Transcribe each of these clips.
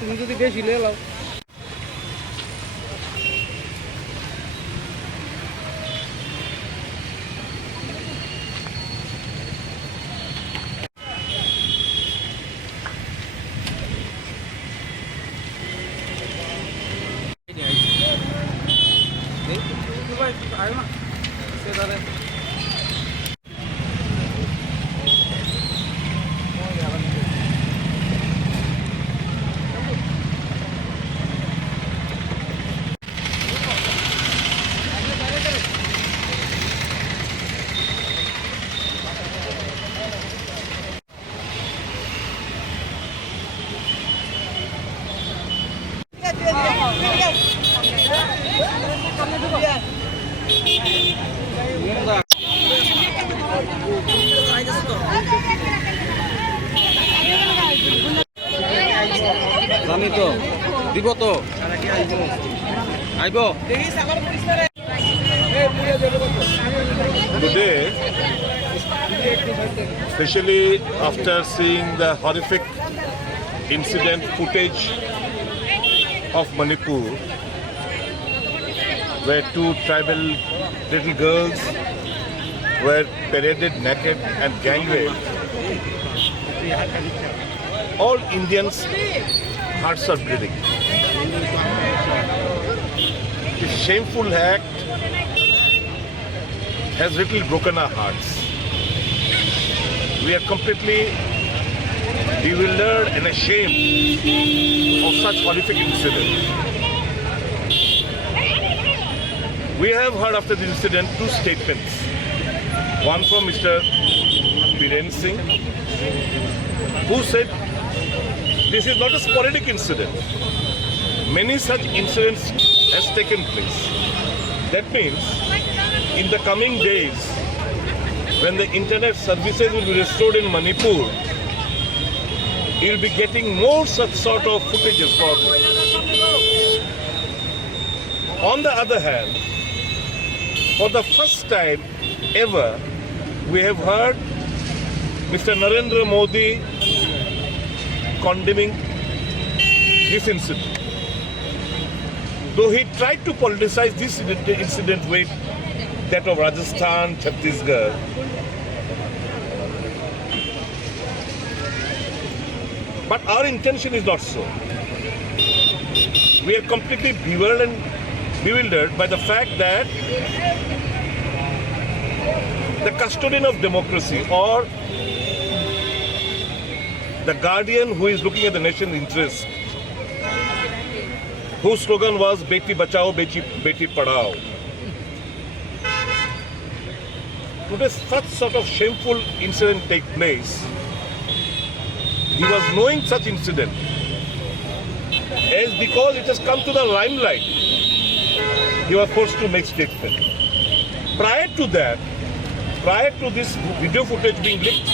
তুমি যদি বেশি লে লাও आयो ना জানি তো দিব তো আইব Today, especially after seeing the horrific incident footage of Manipur, where two tribal little girls were paraded naked and gang raped, all Indians' hearts are bleeding. This shameful act has really broken our hearts. We are completely bewildered and ashamed of such horrific incident. We have heard after the incident two statements. One from Mr. Biren Singh, who said this is not a sporadic incident. Many such incidents has taken place. That means in the coming days, when the internet services will be restored in Manipur, you'll be getting more such sort of footages probably. On the other hand, for the first time ever, we have heard Mr. Narendra Modi condemning this incident. Though he tried to politicize this incident with that of Rajasthan, Chhattisgarh, but our intention is not so. We are completely bewildered by the fact that the custodian of democracy, or the guardian who is looking at the nation's interest, whose slogan was Beti Bachao, Beti Padhao. Today such sort of shameful incident take place. He was knowing such incident as because it has come to the limelight, he was forced to make statement. Prior to that, prior to this video footage being leaked,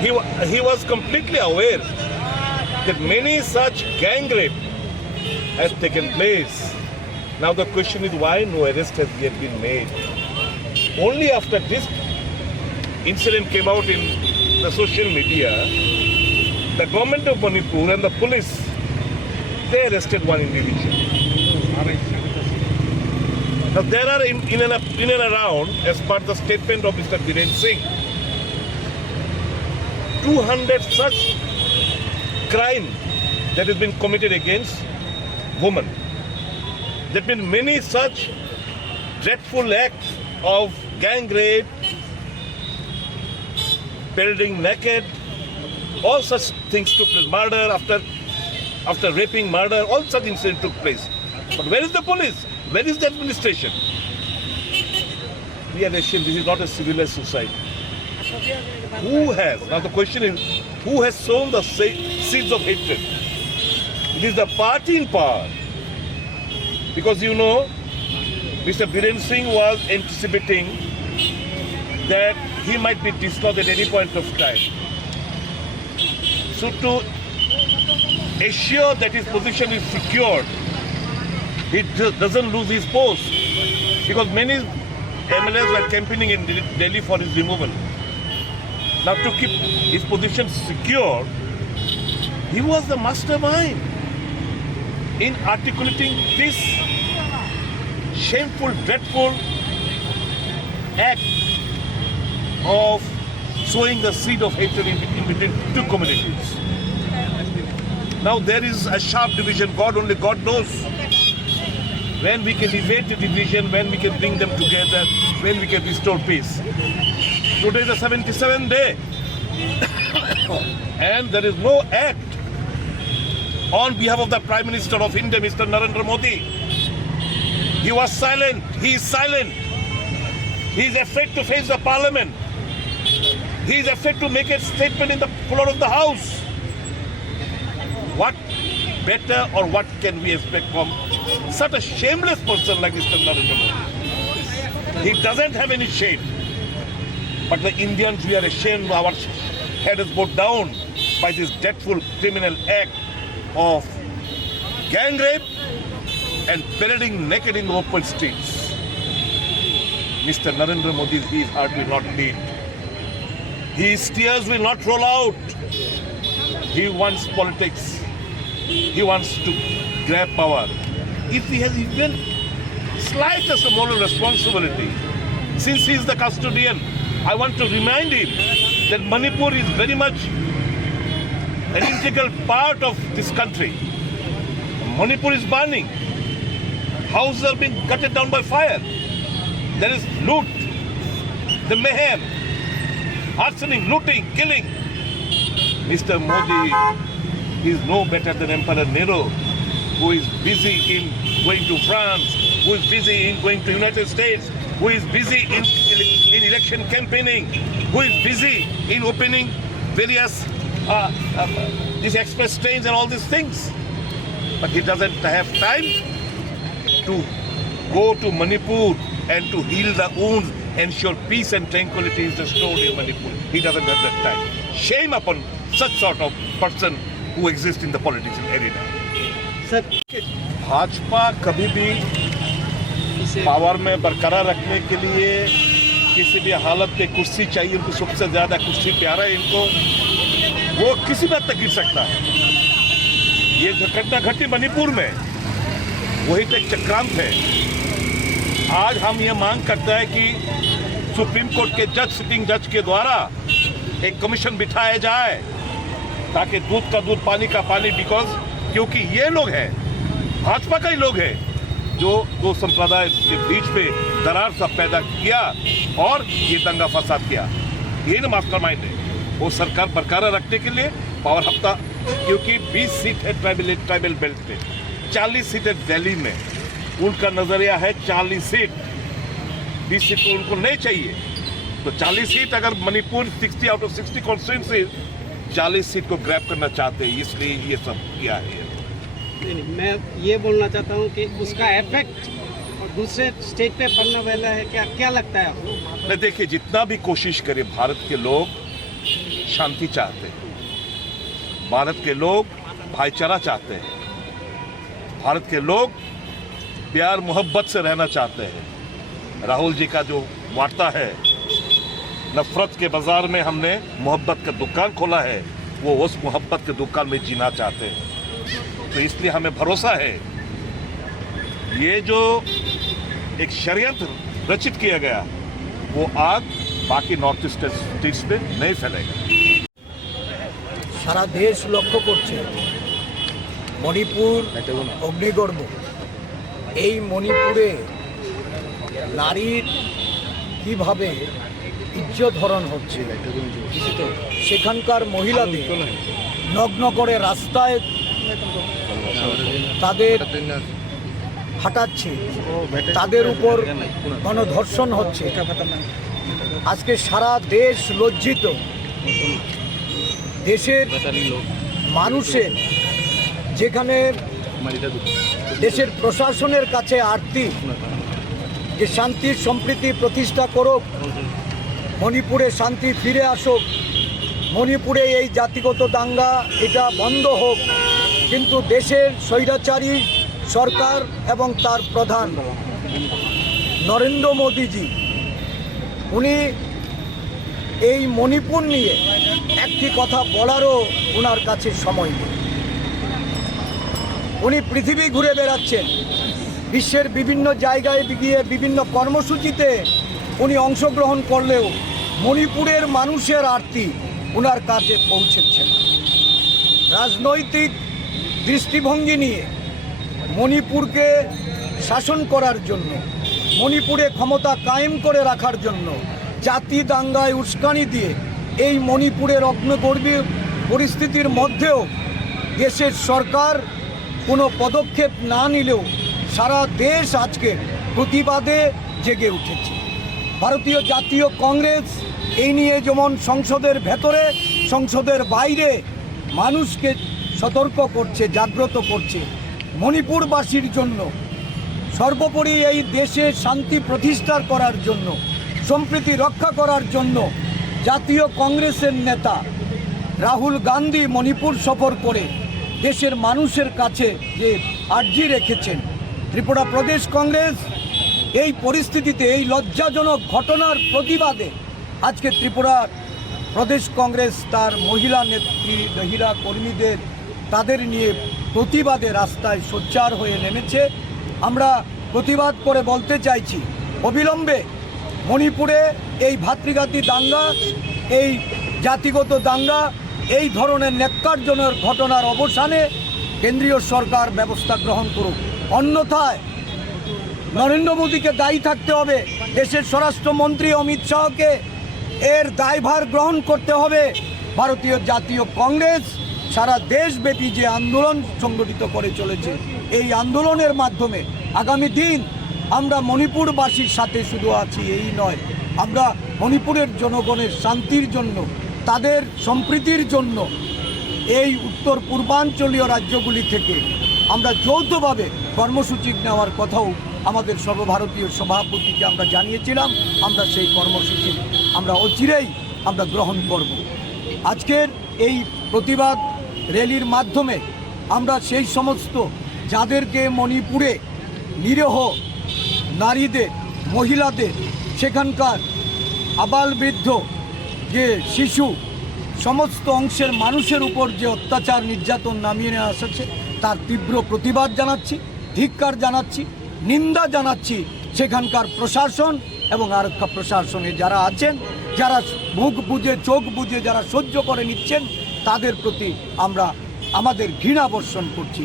he was completely aware that many such gang rape has taken place. Now the question is why no arrest has yet been made. Only after this incident came out in the social media, the government of Manipur and the police, they arrested one individual. Now there are in and around, as per the statement of Mr. Biren Singh, 200 such crime that has been committed against women. There have been many such dreadful acts of gang rape, parading naked, all such things took place. Murder after raping, murder, all such incidents took place. But where is the police? Where is the administration? We are ashamed. This is not a civilized society. Who has? Now the question is, who has sown the seeds of hatred? It is the party in power. Because you know, Mr. Biren Singh was anticipating that he might be dislodged at any point of time. So to assure that his position is secured, he doesn't lose his post. Because many MLAs were campaigning in Delhi for his removal. Now, to keep his position secure, he was the mastermind in articulating this shameful, dreadful act of sowing the seed of hatred in between two communities. Now there is a sharp division. Only God knows when we can evade the division, when we can bring them together, when we can restore peace. Today is the 77th day and there is no act on behalf of the Prime Minister of India, Mr. Narendra Modi. He was silent. He is silent. He is afraid to face the parliament. He is afraid to make a statement in the floor of the house. What better or what can we expect from such a shameless person like Mr. Narendra Modi? He doesn't have any shame. But the Indians, we are ashamed. Our head is bowed down by this dreadful criminal act of gang rape and parading naked in the open streets. Mr. Narendra Modi's heart will not bleed. His tears will not roll out. He wants politics. He wants to grab power. If he has even slightest moral responsibility, since he is the custodian, I want to remind him that Manipur is very much an integral part of this country. Manipur is burning. Houses are being gutted down by fire. There is loot, the mayhem, arsoning, looting, killing. Mr. Modi is no better than Emperor Nero, who is busy in going to France, who is busy in going to United States, who is busy in election campaigning, who is busy in opening various these express trains and all these things. But he doesn't have time to go to Manipur and to heal the wounds, ensure peace and tranquility is restored in Manipur. He doesn't have that time. Shame upon such sort of person who exists in the politics arena. Sir Bhajpa कभी भी power में बरकरार रखने के लिए किसी भी हालत पे कुर्सी चाहिए, उनको सबसे ज्यादा कुर्सी प्यारा है इनको, वो किसी भी हद तक गिर सकता है। ये घटना घटी मणिपुर में, वही तो एक चक्रांत है। आज हम ये मांग करते हैं कि सुप्रीम कोर्ट के जज, सिटिंग जज के द्वारा एक कमीशन बिठाया जाए ताकि दूध का दूध, पानी का पानी, क्योंकि ये लोग हैं, भाजपा का ही लोग हैं जो दो संप्रदाय के बीच में दरार सब पैदा किया और ये दंगा फसाद किया। ये ना मास्टरमाइंड है। वो सरकार बरकरार रखने के लिए पावर हफ्ता, क्योंकि 20 सीट है ट्राइबल बेल्ट पे, 40 सीट है दिल्ली में। उनका नजरिया है 40 सीट, 20 सीट तो उनको नहीं चाहिए। तो 40 सीट अगर Manipur 60 out of 60 constituency 40 seat को ग्रैब करना चाहते हैं, इसलिए ये सब किया है। नहीं, मैं ये बोलना चाहता हूँ कि उसका इफेक्ट दूसरे स्टेट पे पड़ने वाला है क्या? क्या लगता है आपको? नहीं, देखिए, जितना भी कोशिश करे, भारत के लोग शांति चाहते हैं, भारत के लोग भाईचारा चाहते हैं, भारत के लोग प्यार मोहब्बत से रहना चाहते हैं। राहुल जी का जो वार्ता है, नफरत के बाजार में हमने मोहब्बत का दुकान खोला है, वो उस मोहब्बत के दुकान में जीना चाहते हैं। तो इसलिए हमें भरोसा है ये जो एक षड्यंत्र रचित किया गया, वो आग बाकी नॉर्थ ईस्ट स्टेट्स में नहीं फैलेगा। সারা দেশ লক্ষ্য করছে মণিপুর অগ্নিগর্ভ। এই মণিপুরে নারীর কিভাবে ইজ্জত হরণ হচ্ছে, সেখানকার মহিলাদের নগ্ন করে রাস্তায় তাদের হাঁটাচ্ছে, তাদের উপর গণধর্ষণ হচ্ছে। আজকে সারা দেশ লজ্জিত। দেশের মানুষের, যেখানে দেশের প্রশাসনের কাছে আর্তি যে শান্তির সম্প্রীতি প্রতিষ্ঠা করুক, মণিপুরে শান্তি ফিরে আসুক, মণিপুরে এই জাতিগত দাঙ্গা এটা বন্ধ হোক, কিন্তু দেশের স্বৈরাচারী সরকার এবং তার প্রধান নরেন্দ্র মোদীজি উনি এই মণিপুর নিয়ে একটি কথা বলারও ওনার কাছে সময় নেই। উনি পৃথিবী ঘুরে বেড়াচ্ছেন, বিশ্বের বিভিন্ন জায়গায় গিয়ে বিভিন্ন কর্মসূচিতে উনি অংশগ্রহণ করলেও মণিপুরের মানুষের আরতি ওনার কাছে পৌঁছেছে না। রাজনৈতিক দৃষ্টিভঙ্গি নিয়ে মণিপুরকে শাসন করার জন্য, মণিপুরে ক্ষমতা কায়েম করে রাখার জন্য জাতি দাঙ্গায় উস্কানি দিয়ে এই মণিপুরের অগ্নিগর্ভী পরিস্থিতির মধ্যেও দেশের সরকার কোনো পদক্ষেপ না নিলেও সারা দেশ আজকে প্রতিবাদে জেগে উঠেছে। ভারতীয় জাতীয় কংগ্রেস এই নিয়ে যেমন সংসদের ভেতরে সংসদের বাইরে মানুষকে সতর্ক করছে, জাগ্রত করছে। মণিপুরবাসীর জন্য সর্বোপরি এই দেশে শান্তি প্রতিষ্ঠা করার জন্য, সম্প্রীতি রক্ষা করার জন্য জাতীয় কংগ্রেসের নেতা রাহুল গান্ধী মণিপুর সফর করে দেশের মানুষের কাছে যে আর্জি রেখেছেন, ত্রিপুরা প্রদেশ কংগ্রেস এই পরিস্থিতিতে, এই লজ্জাজনক ঘটনার প্রতিবাদে আজকে ত্রিপুরা প্রদেশ কংগ্রেস তার মহিলা নেত্রী, মহিলা কর্মীদের তাদের নিয়ে প্রতিবাদে রাস্তায় সোচ্চার হয়ে নেমেছে। আমরা প্রতিবাদ করে বলতে চাইছি, অবিলম্বে মণিপুরে এই ভাতৃঘাতী দাঙ্গা, এই জাতিগত দাঙ্গা, এই ধরনের ন্যাক্কারজনক ঘটনার অবসানে কেন্দ্রীয় সরকার ব্যবস্থা গ্রহণ করুক। অন্যথায় নরেন্দ্র মোদীকে দায়ী থাকতে হবে, দেশের স্বরাষ্ট্রমন্ত্রী অমিত শাহকে এর দায়ভার গ্রহণ করতে হবে। ভারতীয় জাতীয় কংগ্রেস সারা দেশব্যাপী যে আন্দোলন সংগঠিত করে চলেছে, এই আন্দোলনের মাধ্যমে আগামী দিন আমরা মণিপুরবাসীর সাথে শুধু আছি এই নয়, আমরা মণিপুরের জনগণের শান্তির জন্য, তাদের সম্প্রীতির জন্য এই উত্তর পূর্বাঞ্চলীয় রাজ্যগুলি থেকে আমরা যৌথভাবে কর্মসূচি নেওয়ার কথাও আমাদের সর্বভারতীয় সভাপতিকে আমরা জানিয়েছিলাম। আমরা সেই কর্মসূচি আমরা অচিরেই আমরা গ্রহণ করব। আজকের এই প্রতিবাদ র্যালির মাধ্যমে আমরা সেই সমস্ত যাদেরকে মণিপুরে নিরীহ নারীদের, মহিলাদের, সেখানকার আবাল বৃদ্ধ, যে শিশু, সমস্ত অংশের মানুষের উপর যে অত্যাচার নির্যাতন নামিয়ে নেওয়া আসছে তার তীব্র প্রতিবাদ জানাচ্ছি, ধিক্কার জানাচ্ছি, নিন্দা জানাচ্ছি। সেখানকার প্রশাসন এবং আরক্ষা প্রশাসনে যারা আছেন, যারা মুখ বুজে চোখ বুজে যারা সহ্য করে নিচ্ছেন, তাদের প্রতি আমরা আমাদের ঘৃণা বর্ষণ করছি।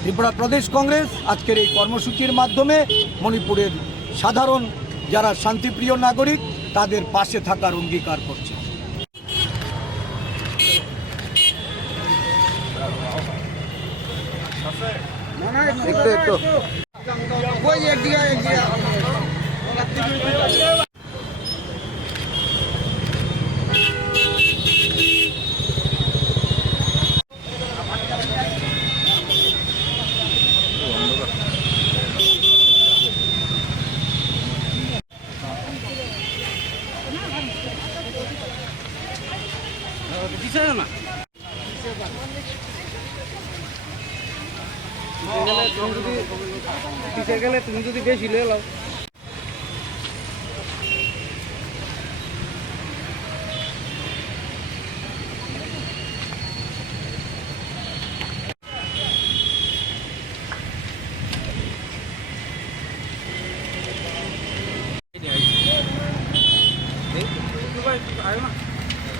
ত্রিপুরা প্রদেশ কংগ্রেস আজকের এই কর্মসূচির মাধ্যমে মণিপুরের সাধারণ যারা শান্তিপ্রিয় নাগরিক তাদের পাশে থাকার অঙ্গীকার করছে। তুমি যদি বেশি লে লাও আয় না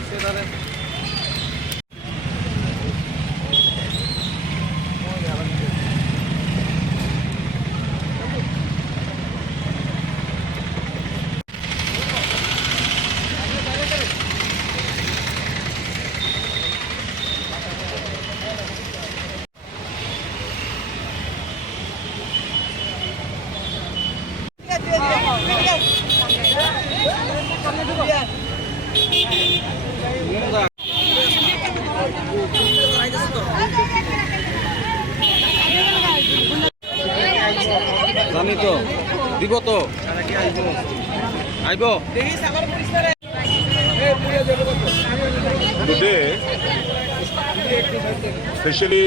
সে তাহলে জানি তো দিব তো আইব Today, especially